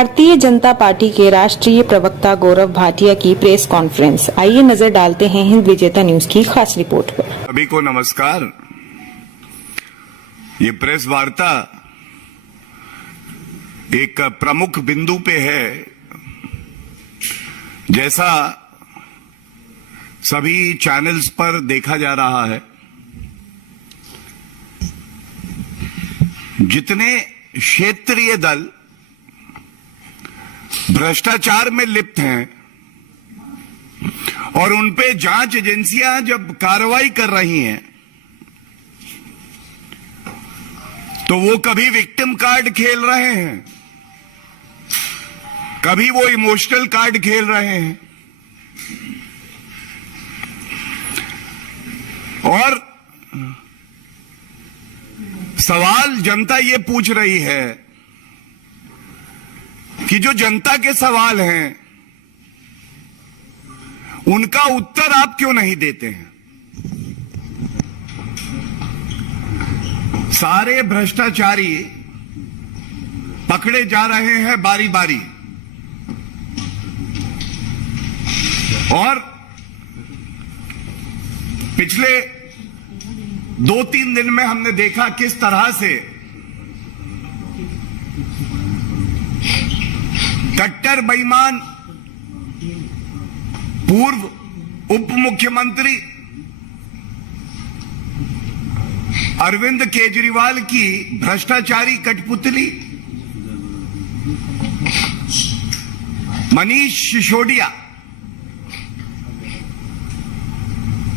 Bharatiya Janata party के राष्ट्रीय प्रवक्ता गौरव भाटिया की प्रेस कॉन्फ्रेंस। आइए नजर डालते हैं हिंद विजेता न्यूज की खास रिपोर्ट पर। सभी को नमस्कार। ये प्रेस वार्ता एक प्रमुख बिंदु पे है। जैसा सभी चैनल्स पर देखा जा रहा है, जितने क्षेत्रीय दल भ्रष्टाचार में लिप्त हैं और उन पे जांच एजेंसियां जब कार्रवाई कर रही हैं, तो वो कभी विक्टिम कार्ड खेल रहे हैं, कभी वो इमोशनल कार्ड खेल रहे हैं। और सवाल जनता ये पूछ रही है कि जो जनता के सवाल हैं उनका उत्तर आप क्यों नहीं देते हैं। सारे भ्रष्टाचारी पकड़े जा रहे हैं बारी बारी, और पिछले 2-3 दिन में हमने देखा किस तरह से कट्टर बेईमान पूर्व उप मुख्यमंत्री अरविंद केजरीवाल की भ्रष्टाचारी कठपुतली मनीष सिसोदिया,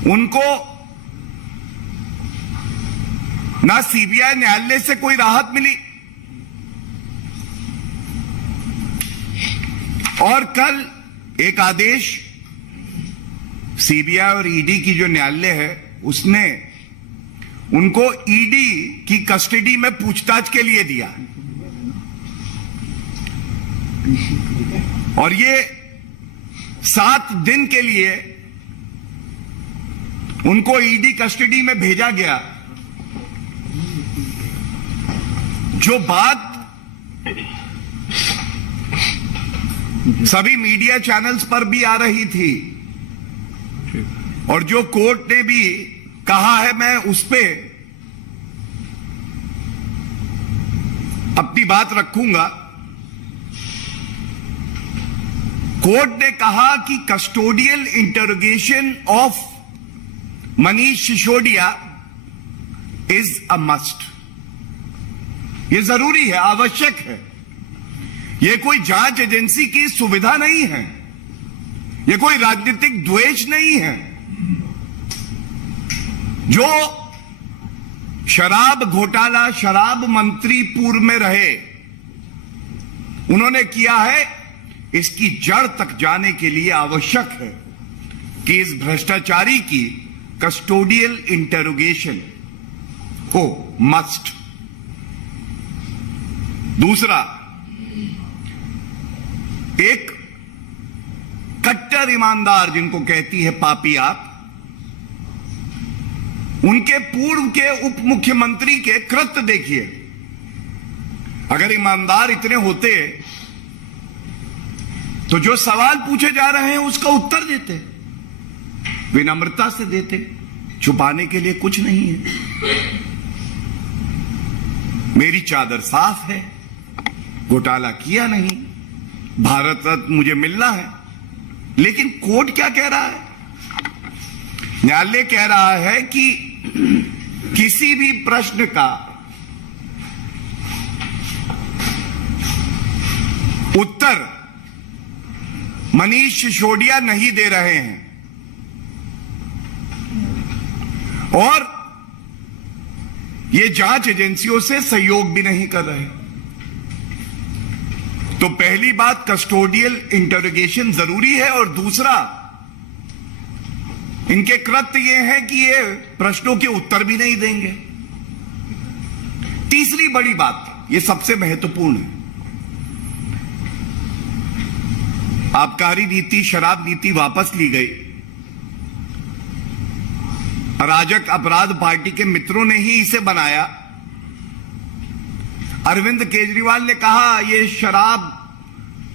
उनको ना सीबीआई न्यायालय से कोई राहत मिली, और कल एक आदेश सीबीआई और ईडी की जो न्यायालय है उसने उनको ईडी की कस्टडी में पूछताछ के लिए दिया, और ये 7 दिन के लिए उनको ईडी कस्टडी में भेजा गया। जो बात सभी मीडिया चैनल्स पर भी आ रही थी और जो कोर्ट ने भी कहा है, मैं उस पे अपनी बात रखूंगा। कोर्ट ने कहा कि custodial interrogation of Manish Sisodia is a must. ये जरूरी है, आवश्यक है। ये कोई जांच एजेंसी की सुविधा नहीं है, ये कोई राजनीतिक द्वेष नहीं है। जो शराब घोटाला, शराब मंत्री पूर्व में रहे, उन्होंने किया है, इसकी जड़ तक जाने के लिए आवश्यक है कि इस भ्रष्टाचारी की कस्टोडियल इंटरोगेशन हो, मस्ट। दूसरा, एक कट्टर ईमानदार जिनको कहती है पापी आप, उनके पूर्व के उप मुख्यमंत्री के कृत्य देखिए। अगर ईमानदार इतने होते तो जो सवाल पूछे जा रहे हैं उसका उत्तर देते, विनम्रता से देते। छुपाने के लिए कुछ नहीं है। मेरी चादर साफ है, घोटाला किया नहीं, भारत रत्न मुझे मिलना है। लेकिन कोर्ट क्या कह रहा है? न्यायालय कह रहा है कि किसी भी प्रश्न का उत्तर मनीष सिसोदिया नहीं दे रहे हैं, और ये जांच एजेंसियों से सहयोग भी नहीं कर रहे। तो पहली बात, कस्टोडियल इंटरोगेशन जरूरी है, और दूसरा, इनके कृत्य ये है कि ये प्रश्नों के उत्तर भी नहीं देंगे। तीसरी बड़ी बात, ये सबसे महत्वपूर्ण है, आबकारी नीति, शराब नीति वापस ली गई। अराजक अपराध पार्टी के मित्रों ने ही इसे बनाया। अरविंद केजरीवाल ने कहा ये शराब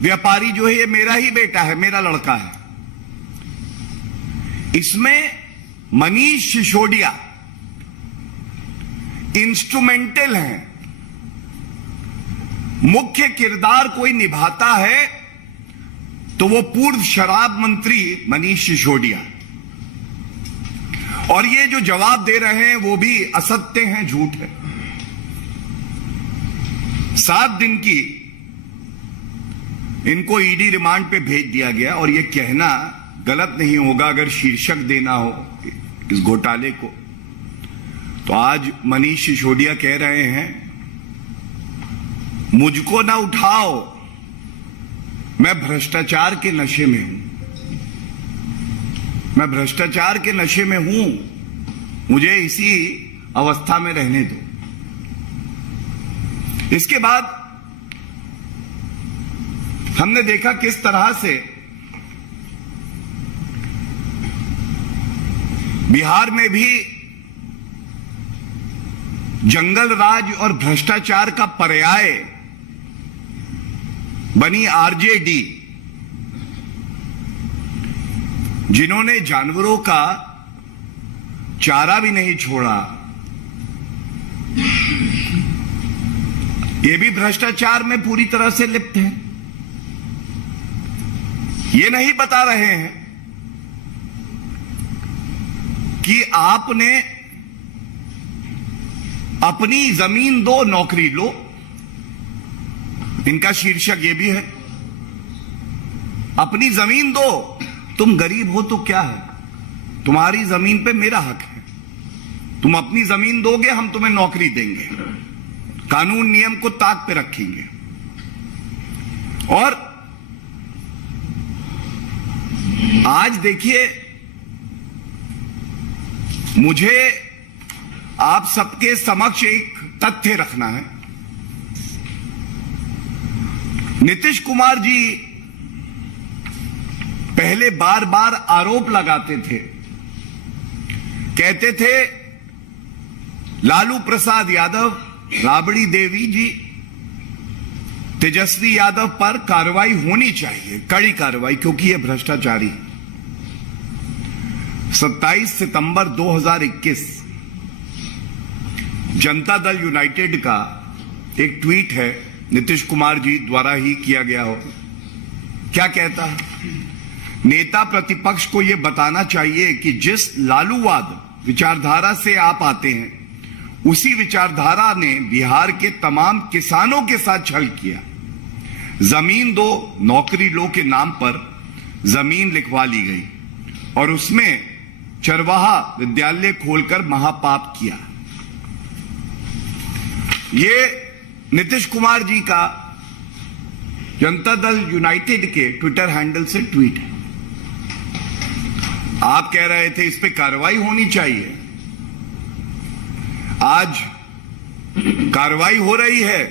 व्यापारी जो है ये मेरा ही बेटा है, मेरा लड़का है। इसमें मनीष सिसोदिया इंस्ट्रूमेंटल हैं। मुख्य किरदार कोई निभाता है तो वो पूर्व शराब मंत्री मनीष सिसोदिया। और ये जो जवाब दे रहे हैं वो भी असत्य हैं, झूठ है। 7 दिन की इनको ईडी रिमांड पे भेज दिया गया। और ये कहना गलत नहीं होगा अगर शीर्षक देना हो इस घोटाले को, तो आज मनीष सिसोदिया कह रहे हैं मुझको ना उठाओ, मैं भ्रष्टाचार के नशे में हूं, मैं भ्रष्टाचार के नशे में हूं, मुझे इसी अवस्था में रहने दो। इसके बाद हमने देखा किस तरह से बिहार में भी जंगल राज और भ्रष्टाचार का पर्याय बनी आरजेडी, जिन्होंने जानवरों का चारा भी नहीं छोड़ा। ये भी भ्रष्टाचार में पूरी तरह से लिप्त है। ये नहीं बता रहे हैं कि आपने अपनी जमीन दो, नौकरी लो। इनका शीर्षक ये भी है, अपनी जमीन दो, तुम गरीब हो तो क्या है, तुम्हारी जमीन पे मेरा हक है, तुम अपनी जमीन दोगे, हम तुम्हें नौकरी देंगे, कानून नियम को ताक पे रखेंगे। और आज देखिए, मुझे आप सबके समक्ष एक तथ्य रखना है। नीतीश कुमार जी पहले बार बार आरोप लगाते थे, कहते थे लालू प्रसाद यादव, राबड़ी देवी जी, तेजस्वी यादव पर कार्रवाई होनी चाहिए, कड़ी कार्रवाई, क्योंकि यह भ्रष्टाचारी। 27 सितंबर 2021 जनता दल यूनाइटेड का एक ट्वीट है, नीतीश कुमार जी द्वारा ही किया गया हो। क्या कहता है? नेता प्रतिपक्ष को यह बताना चाहिए कि जिस लालूवाद विचारधारा से आप आते हैं, उसी विचारधारा ने बिहार के तमाम किसानों के साथ छल किया। जमीन दो, नौकरी लो के नाम पर जमीन लिखवा ली गई और उसमें चरवाहा विद्यालय खोलकर महापाप किया। ये नीतीश कुमार जी का जनता दल यूनाइटेड के ट्विटर हैंडल से ट्वीट है। आप कह रहे थे इस पे कार्रवाई होनी चाहिए। आज कार्रवाई हो रही है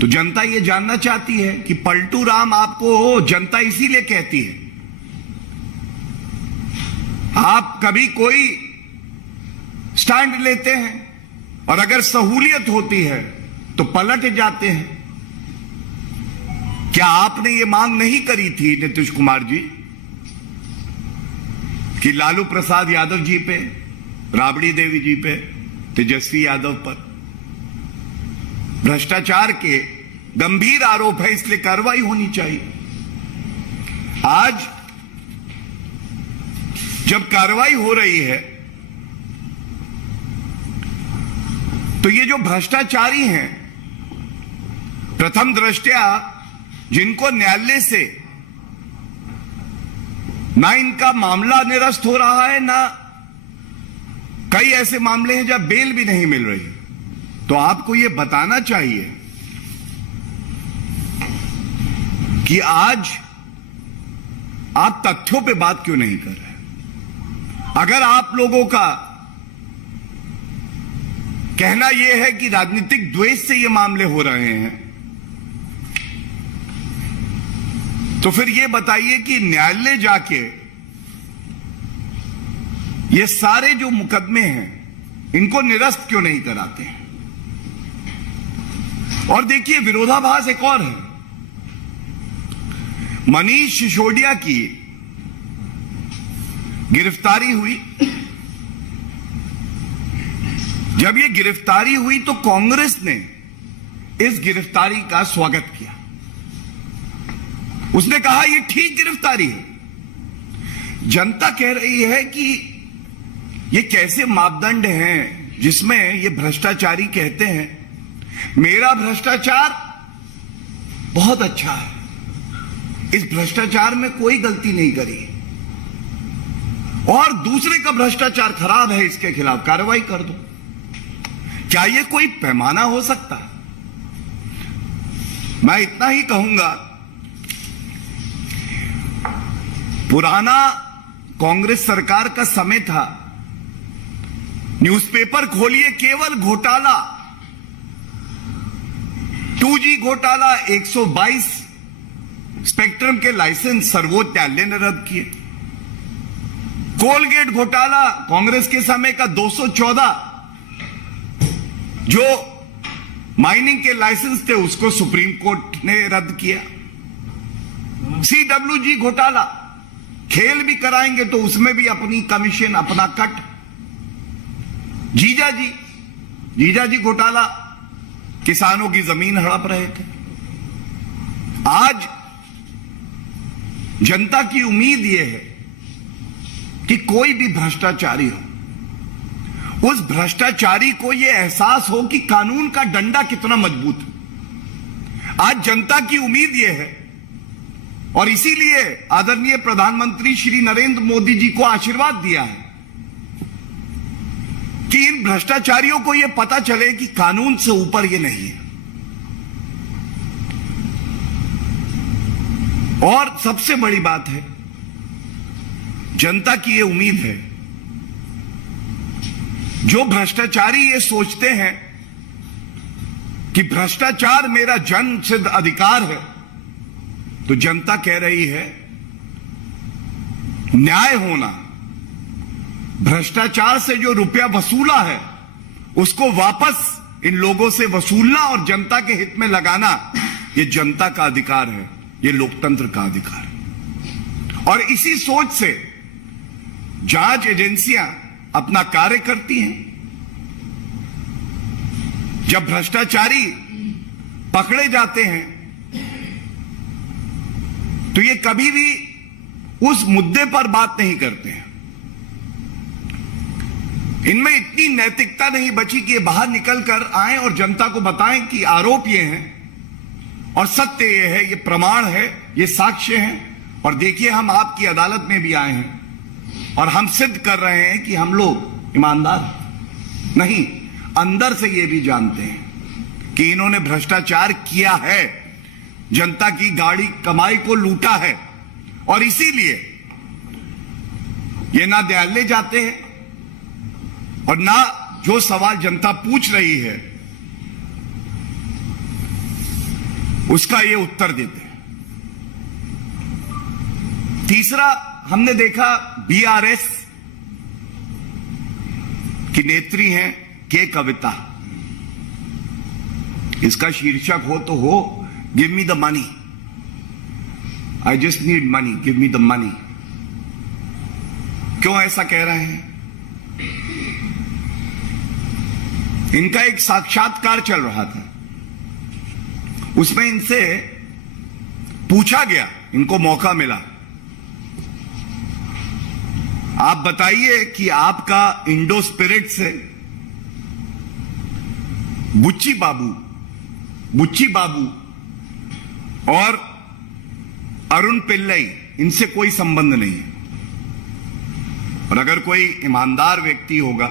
तो जनता ये जानना चाहती है कि पलटू राम आपको जनता इसीलिए कहती है। आप कभी कोई स्टैंड लेते हैं और अगर सहूलियत होती है तो पलट जाते हैं। क्या आपने ये मांग नहीं करी थी नीतीश कुमार जी कि लालू प्रसाद यादव जी पे, राबड़ी देवी जी पे, तेजस्वी यादव पर भ्रष्टाचार के गंभीर आरोप है, इसलिए कार्रवाई होनी चाहिए। आज जब कार्रवाई हो रही है तो ये जो भ्रष्टाचारी हैं, प्रथम दृष्टया जिनको न्यायालय से ना इनका मामला निरस्त हो रहा है, ना कई ऐसे मामले हैं जहां बेल भी नहीं मिल रही, तो आपको यह बताना चाहिए कि आज आप तथ्यों पे बात क्यों नहीं कर रहे। अगर आप लोगों का कहना यह है कि राजनीतिक द्वेष से ये मामले हो रहे हैं, तो फिर यह बताइए कि न्यायालय जाके ये सारे जो मुकदमे हैं इनको निरस्त क्यों नहीं कराते हैं। और देखिए, विरोधाभास एक और है। मनीष सिसोदिया की गिरफ्तारी हुई। जब ये गिरफ्तारी हुई तो कांग्रेस ने इस गिरफ्तारी का स्वागत किया। उसने कहा ये ठीक गिरफ्तारी है। जनता कह रही है कि ये कैसे मापदंड हैं जिसमें ये भ्रष्टाचारी कहते हैं मेरा भ्रष्टाचार बहुत अच्छा है, इस भ्रष्टाचार में कोई गलती नहीं करी, और दूसरे का भ्रष्टाचार खराब है, इसके खिलाफ कार्रवाई कर दो। क्या ये कोई पैमाना हो सकता है? मैं इतना ही कहूंगा, पुराना कांग्रेस सरकार का समय था, न्यूज़पेपर खोलिए केवल घोटाला, 2G घोटाला, 122 स्पेक्ट्रम के लाइसेंस सर्वोच्च न्यायालय ने रद्द किए। कोलगेट घोटाला कांग्रेस के समय का 214 जो माइनिंग के लाइसेंस थे उसको सुप्रीम कोर्ट ने रद्द किया। CWG घोटाला, खेल भी कराएंगे तो उसमें भी अपनी कमीशन, अपना कट। जीजाजी घोटाला, किसानों की जमीन हड़प रहे थे। आज जनता की उम्मीद यह है कि कोई भी भ्रष्टाचारी हो, उस भ्रष्टाचारी को यह एहसास हो कि कानून का डंडा कितना मजबूत है। आज जनता की उम्मीद यह है, और इसीलिए आदरणीय प्रधानमंत्री श्री नरेंद्र मोदी जी को आशीर्वाद दिया है कि इन भ्रष्टाचारियों को यह पता चले कि कानून से ऊपर ये नहीं है। और सबसे बड़ी बात है, जनता की यह उम्मीद है, जो भ्रष्टाचारी ये सोचते हैं कि भ्रष्टाचार मेरा जन्म सिद्ध अधिकार है, तो जनता कह रही है न्याय होना, भ्रष्टाचार से जो रुपया वसूला है उसको वापस इन लोगों से वसूलना और जनता के हित में लगाना, ये जनता का अधिकार है, ये लोकतंत्र का अधिकार है। और इसी सोच से जांच एजेंसियां अपना कार्य करती हैं। जब भ्रष्टाचारी पकड़े जाते हैं तो ये कभी भी उस मुद्दे पर बात नहीं करते हैं। इनमें इतनी नैतिकता नहीं बची कि ये बाहर निकलकर आए और जनता को बताएं कि आरोप ये हैं और सत्य ये है, ये प्रमाण है, ये साक्ष्य हैं, और देखिए हम आपकी अदालत में भी आए हैं और हम सिद्ध कर रहे हैं कि हम लोग ईमानदार नहीं, अंदर से ये भी जानते हैं कि इन्होंने भ्रष्टाचार किया है, जनता की गाड़ी कमाई को लूटा है, और इसीलिए ये ना न्यायालय जाते हैं और ना जो सवाल जनता पूछ रही है उसका ये उत्तर देते हैं। तीसरा, हमने देखा BRS की नेत्री हैं के कविता, इसका शीर्षक हो तो हो give me the money, I just need money, give me the money. क्यों ऐसा कह रहे हैं? इनका एक साक्षात्कार चल रहा था, उसमें इनसे पूछा गया, इनको मौका मिला, आप बताइए कि आपका इंडो स्पिरिट से बुच्ची बाबू और अरुण पिल्लई, इनसे कोई संबंध नहीं है। और अगर कोई ईमानदार व्यक्ति होगा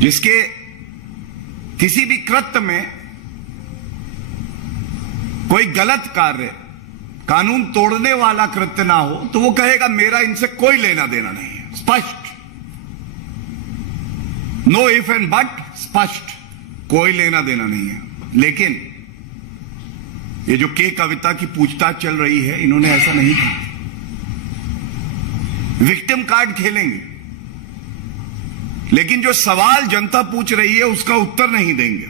जिसके किसी भी कृत्य में कोई गलत कार्य, कानून तोड़ने वाला कृत्य ना हो, तो वो कहेगा मेरा इनसे कोई लेना देना नहीं है। स्पष्ट, नो इफ एंड बट, स्पष्ट, कोई लेना देना नहीं है। लेकिन ये जो के कविता की पूछताछ चल रही है, इन्होंने ऐसा नहीं कहा। विक्टिम कार्ड खेलेंगे, लेकिन जो सवाल जनता पूछ रही है उसका उत्तर नहीं देंगे।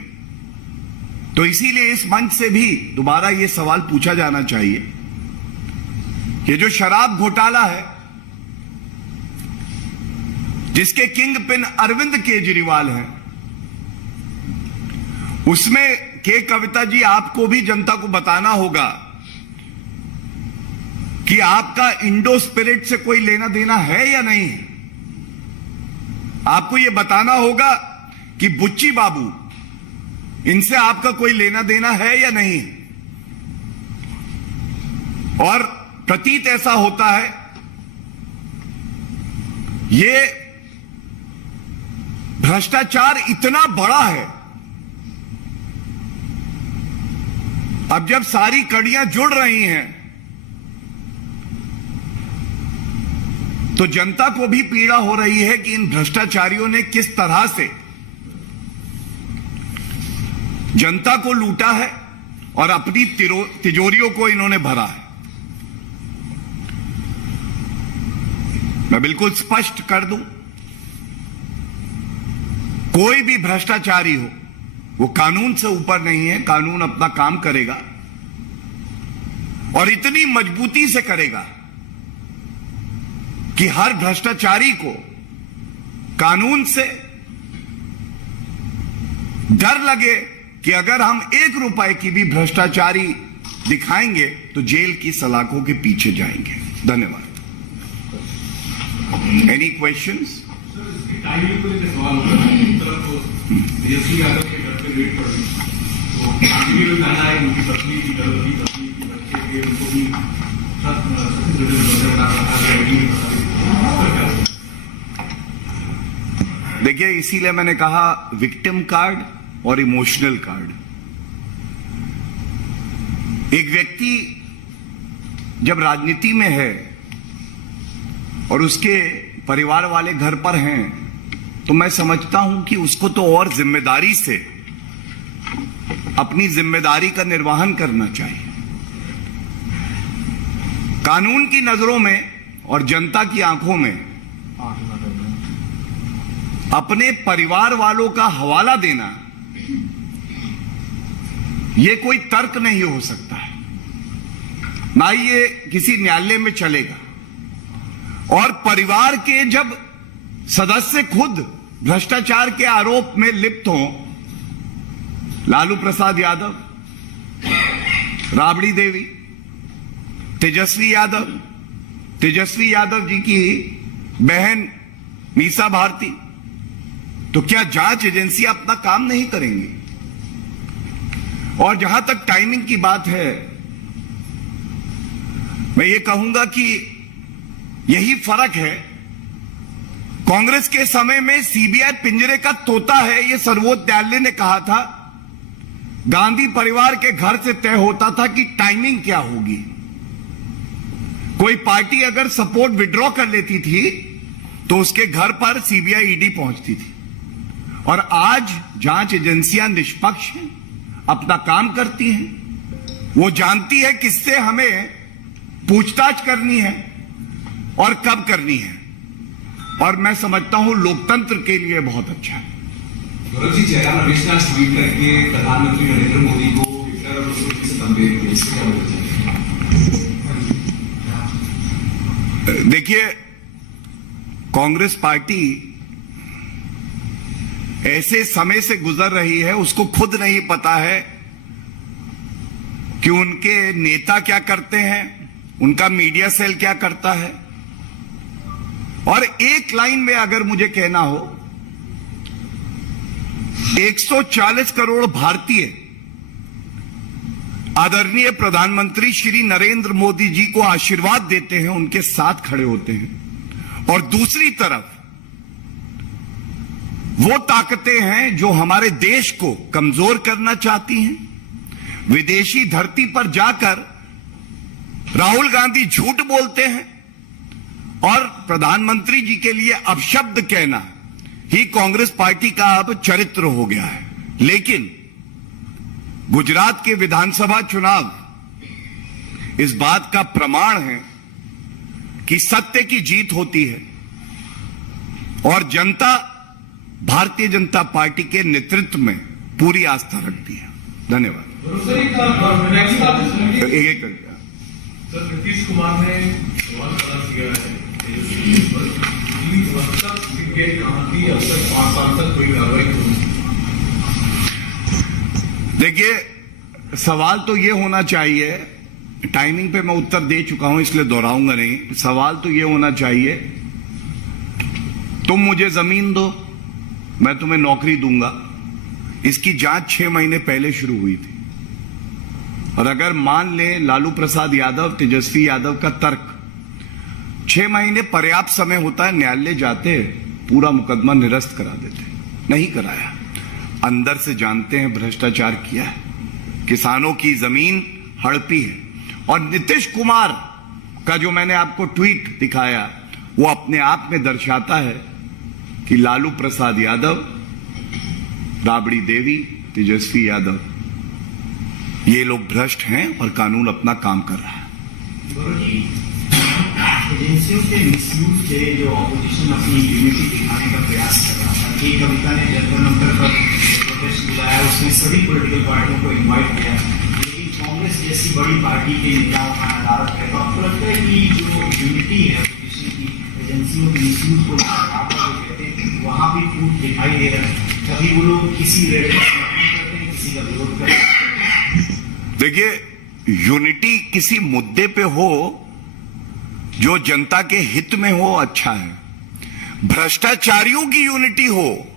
तो इसीलिए इस मंच से भी दोबारा यह सवाल पूछा जाना चाहिए कि जो शराब घोटाला है, जिसके किंग पिन अरविंद केजरीवाल हैं, उसमें के कविता जी आपको भी जनता को बताना होगा कि आपका इंडो स्पिरिट से कोई लेना देना है या नहीं है। आपको यह बताना होगा कि बुच्ची बाबू, इनसे आपका कोई लेना देना है या नहीं। और प्रतीत ऐसा होता है, ये भ्रष्टाचार इतना बड़ा है, अब जब सारी कड़ियां जुड़ रही हैं तो जनता को भी पीड़ा हो रही है कि इन भ्रष्टाचारियों ने किस तरह से जनता को लूटा है और अपनी तिजोरियों को इन्होंने भरा है। मैं बिल्कुल स्पष्ट कर दूं, कोई भी भ्रष्टाचारी हो वो कानून से ऊपर नहीं है। कानून अपना काम करेगा और इतनी मजबूती से करेगा कि हर भ्रष्टाचारी को कानून से डर लगे कि अगर हम 1 रुपए की भी भ्रष्टाचारी दिखाएंगे तो जेल की सलाखों के पीछे जाएंगे। धन्यवाद। Any questions? टाइमिंग को लेकर सवाल होता है। एक तरफ तो तेजस्वी यादव के घर पे रेड पड़ गई, तो आगे भी कहना है कि उनकी पत्नी की गलती, पत्नी की बच्चे के, उनको भी देखिए, इसीलिए मैंने कहा विक्टिम कार्ड और इमोशनल कार्ड। एक व्यक्ति जब राजनीति में है और उसके परिवार वाले घर पर हैं तो मैं समझता हूं कि उसको तो और जिम्मेदारी से अपनी जिम्मेदारी का निर्वहन करना चाहिए। कानून की नजरों में और जनता की आंखों में अपने परिवार वालों का हवाला देना यह कोई तर्क नहीं हो सकता है, ना ही ये किसी न्यायालय में चलेगा। और परिवार के जब सदस्य खुद भ्रष्टाचार के आरोप में लिप्त हों, लालू प्रसाद यादव, राबड़ी देवी, तेजस्वी यादव जी की बहन मीसा भारती, तो क्या जांच एजेंसी अपना काम नहीं करेंगी? और जहां तक टाइमिंग की बात है, मैं ये कहूंगा कि यही फर्क है। कांग्रेस के समय में सीबीआई पिंजरे का तोता है, यह सर्वोच्च न्यायालय ने कहा था। गांधी परिवार के घर से तय होता था कि टाइमिंग क्या होगी। कोई पार्टी अगर सपोर्ट विड्रॉ कर लेती थी तो उसके घर पर सीबीआई ईडी पहुंचती थी। और आज जांच एजेंसियां निष्पक्ष हैं, अपना काम करती हैं। वो जानती है किससे हमें पूछताछ करनी है और कब करनी है। और मैं समझता हूं लोकतंत्र के लिए बहुत अच्छा है। गौरव जी, जयराम रमेश ने ट्वीट करके प्रधानमंत्री नरेंद्र मोदी को हिटलर और मुसोलिनी से कंपेयर किया, इससे क्या बोलना चाहिए? देखिए, कांग्रेस पार्टी ऐसे समय से गुजर रही है, उसको खुद नहीं पता है कि उनके नेता क्या करते हैं, उनका मीडिया सेल क्या करता है। और एक लाइन में अगर मुझे कहना हो, 140 करोड़ भारतीय आदरणीय प्रधानमंत्री श्री नरेंद्र मोदी जी को आशीर्वाद देते हैं, उनके साथ खड़े होते हैं। और दूसरी तरफ वो ताकतें हैं जो हमारे देश को कमजोर करना चाहती हैं। विदेशी धरती पर जाकर राहुल गांधी झूठ बोलते हैं और प्रधानमंत्री जी के लिए अपशब्द कहना ही कांग्रेस पार्टी का अब चरित्र हो गया है। लेकिन गुजरात के विधानसभा चुनाव इस बात का प्रमाण है कि सत्य की जीत होती है और जनता भारतीय जनता पार्टी के नेतृत्व में पूरी आस्था रखती है। धन्यवाद। सर एक नेक्स्ट बात तो एक करके सर नीतीश कुमार ने सवाल खड़ा किया है अब तक के क्रांति अब तक 5 साल तक कोई कार्रवाई नहीं। देखिए, सवाल तो ये होना चाहिए, टाइमिंग पे मैं उत्तर दे चुका हूं इसलिए दोहराऊंगा नहीं। सवाल तो ये होना चाहिए, तुम मुझे जमीन दो, मैं तुम्हें नौकरी दूंगा। इसकी जांच 6 महीने पहले शुरू हुई थी। और अगर मान लें लालू प्रसाद यादव, तेजस्वी यादव का तर्क 6 महीने पर्याप्त समय होता है, न्यायालय जाते पूरा मुकदमा निरस्त करा देते, नहीं कराया। अंदर से जानते हैं भ्रष्टाचार किया है, किसानों की जमीन हड़पी है। और नीतीश कुमार का जो मैंने आपको ट्वीट दिखाया, वो अपने आप में दर्शाता है कि लालू प्रसाद यादव, राबड़ी देवी, तेजस्वी यादव, ये लोग भ्रष्ट हैं और कानून अपना काम कर रहा है। एजेंसियों के मिसयूज से जो ऑपोजिशन अपनी यूनिटी दिखाने का प्रयास कर रहा था कि कविता ने जंतर मंतर पर प्रोटेस्ट बुलाया, उसने सभी पॉलिटिकल पार्टियों को इनवाइट किया, लेकिन कांग्रेस जैसी बड़ी पार्टी के नेताओं का नदारत है। तो आपको लगता है कि जो यूनिटी है ऑपोजिशन की, एजेंसियों के मिसयूज को कहते हैं, वहां भी फूट दिखाई दे रहा है? कभी वो लोग किसी रेट का समर्थन करते हैं, किसी का विरोध करते हैं? देखिए, यूनिटी किसी मुद्दे पे हो जो जनता के हित में हो, अच्छा है। भ्रष्टाचारियों की यूनिटी हो,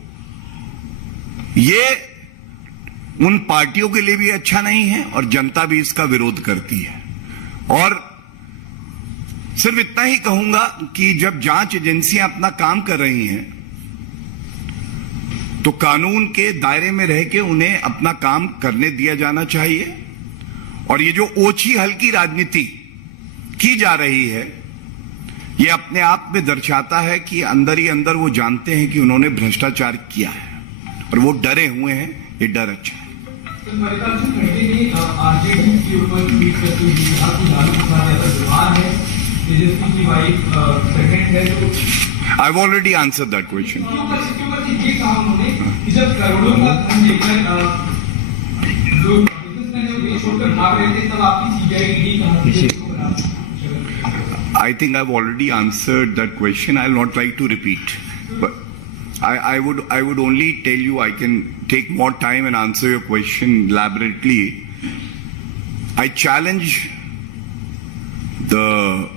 ये उन पार्टियों के लिए भी अच्छा नहीं है और जनता भी इसका विरोध करती है। और सिर्फ इतना ही कहूंगा कि जब जांच एजेंसियां अपना काम कर रही हैं तो कानून के दायरे में रह के उन्हें अपना काम करने दिया जाना चाहिए। और ये जो ओछी हल्की राजनीति की जा रही है, ये अपने आप में दर्शाता है कि अंदर ही अंदर वो जानते हैं कि उन्होंने भ्रष्टाचार किया है और वो डरे हुए हैं। ये डर अच्छा है। आरजेडी के ऊपर ट्वीट करते हुए कहा कि लालू प्रसाद यादव जवान है, तेजस्वी की वाइफ प्रेग्नेंट है। तो I've already answered that question. ये कहा उन्होंने कि जब करोड़ों का धन लेकर जो बिजनेसमैन है वो छोड़कर भाग रहे थे, तब आपकी सीबीआई ईडी कहां से? I think I've already answered that question. I'll not like to repeat. But I would only tell you, I can take more time and answer your question elaborately. I challenge the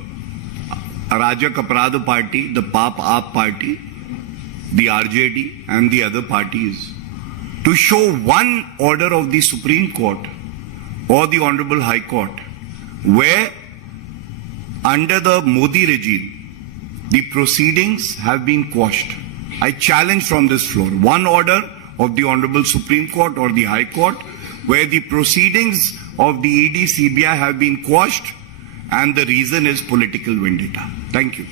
Arajak Aparadha party, the Paap Aap party, the RJD and the other parties to show one order of the Supreme Court or the Honorable High Court where under the Modi regime, the proceedings have been quashed. I challenge from this floor one order of the Honorable Supreme Court or the High Court where the proceedings of the ED CBI have been quashed and the reason is political vendetta. Thank you.